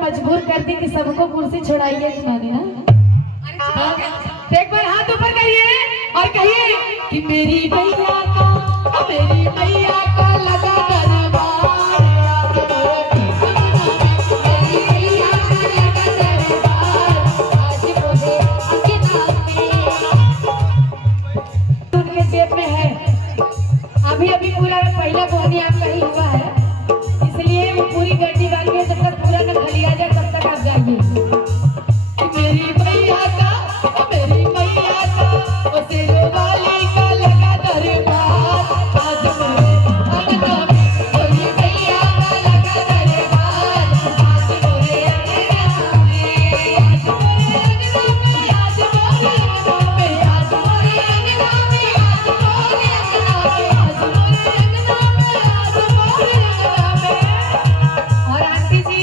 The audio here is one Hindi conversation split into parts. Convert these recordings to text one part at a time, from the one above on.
मजबूर कर दी कि सबको कुर्सी छोड़ाइए मानी ना। एक बार हाथ ऊपर करिए और कहिए कि मेरी मैया का लगा दरबार, मेरी मैया का लगा दरबार, आज मुझे अंगना में। उनके जेब में है, अभी पूरा पहला बोनी आपका ही हुआ है, इसलिए वो पूरी गड्डी वाली है। जब तक पूरा न खलिया जाए तब तक आप गाइए। मेरी मैया का ओ सेरो वाली का लगा दरबार, आज मेरे अंगना में। मेरी मैया का लगा दरबार, आज मेरे अंगना में। आज मेरे अंगना में, आज मेरे अंगना में, आज मेरे अंगना में, आज मेरे अंगना में, आज मेरे अंगना में, आज मेरे अंगना में। और आंटी जी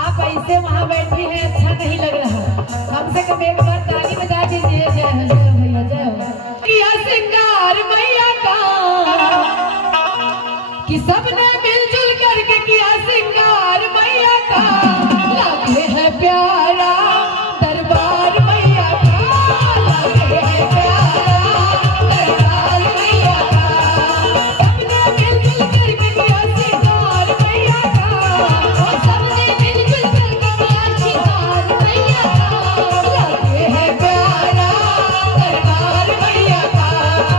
आप ऐसे वहाँ बैठी हैं, अच्छा नहीं लग रहा। कम से कम एक बार ताली बजा दीजिए। जय हो भैया, जय हो। किया सिंगार मैया का कि सबने मिलजुल करके किया सिंगार मैया का, लगे है प्यारा दरबार मैया का, लगे है प्यारा दरबार मैया का। सबने मिलजुल करके किया सिंगार मैया का, सबने मिलजुल करके किया सिंगार मैया का, लगे है प्यारा दरबार मैया का,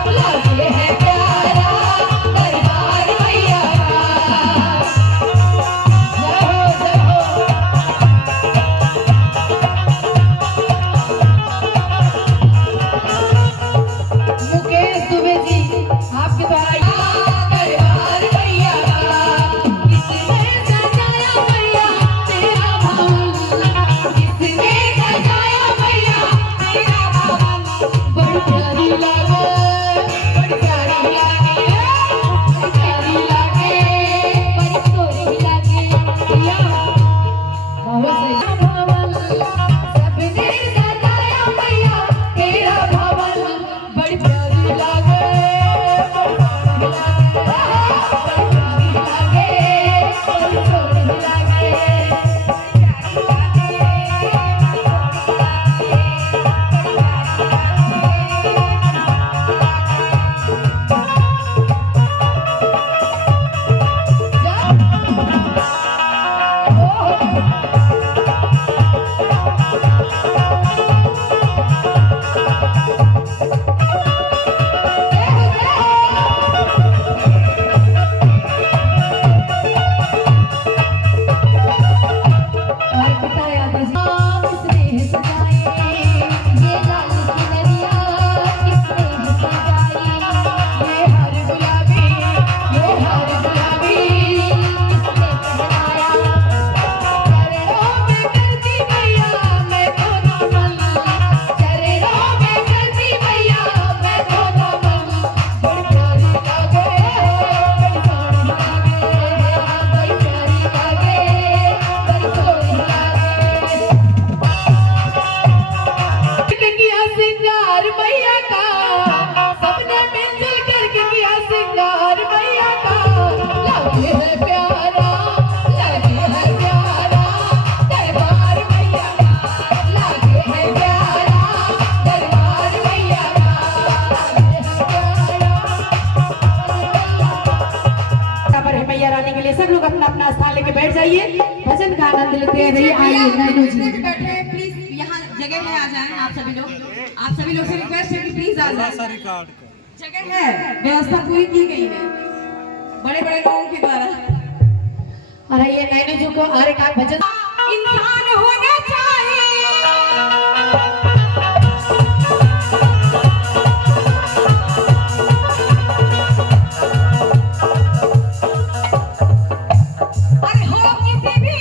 लगे है प्यारा दरबार मैया का। जय हो, जय हो। मुकेश दुबे जी आपके द्वारा दरबार मैया का, किसने सजाया मैया तेरा भवन, किसने सजाया मैया तेरा भवन। बड़ी प्यारी लागे, बड़ी प्यारी लागे, बड़ी प्यारी लागे, बड़ी सोरी लागे मैया। बहुत सही। भवन सबने सजाया मैया तेरा भवन, बड़ी प्यारी लागे, बड़ी प्यारी लागे, बड़ी सोरी लागे। और बताया किसने सजाए ये लाल किनरिया, किसने सजाई ये हर गुलाबी, ये हर गुलाबी, किसने पहनाया। चरणों में करती मैया मैं तो नमन, चरणों में करती मैया मैं तो नमन। बड़ी प्यारी लागे, बड़ी सोहनी लागे, बड़ी प्यारी लागे, बड़ी सोहनी लागे। किया सिंगार मैया का, सबने मिलजुल करके किया सिंगार मैया का, लगे है प्यारा, लगे है प्यारा दरबार मैया का, लगे है प्यारा दरबार मैया का, लगे है प्यारा। है मैया रानी के लिए सब लोग अपना अपना स्थान लेके बैठ जाइए, भजन का आनंद लेते रहिए। आइए नैनू जी बैठे प्लीज, यहाँ जगह में आ जाएं आप सभी लोग। आप सभी लोग से रिक्वेस्ट है कि प्लीज आ जाएं। जगह है, व्यवस्था पूरी की गई है बड़े बड़े लोगों के द्वारा। और ये नैनू जी को और एक भजन इंसान होना चाहिए। अरे हो किसी भी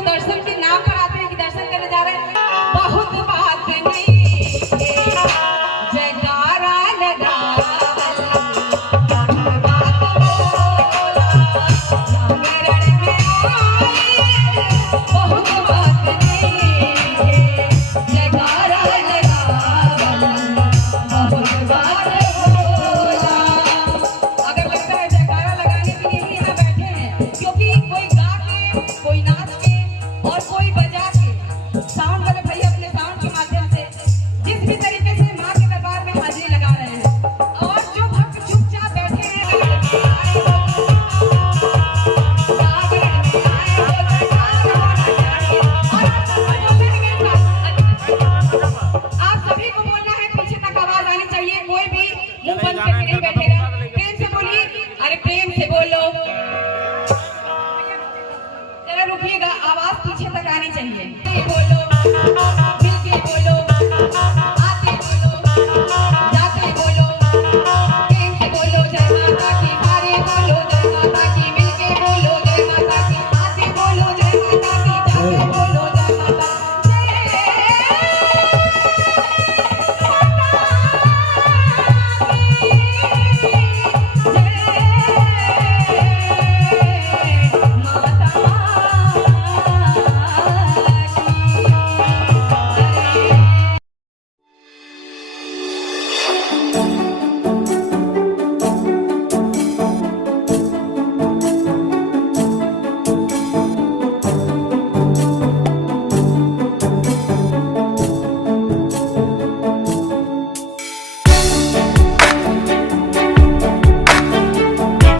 तो दर्शन के नाम पर आते हैं कि दर्शन करने जा रहे हैं। बहुत बात नहीं जयकारा लगा साउंड वाले भैया अपने साउंड के माध्यम से जिस भी तरीके से मां के दरबार में हाजिरी लगा रहे हैं और जो भक्त चुपचाप बैठे हैं आप सभी को बोलना है, पीछे तक आवाज आनी चाहिए, कोई भी मुंह बंद करके नहीं बैठेगा। प्रेम से बोलिए, अरे प्रेम से बोलो, जरा रुकिएगा, आवाज पीछे तक आनी चाहिए। बोलो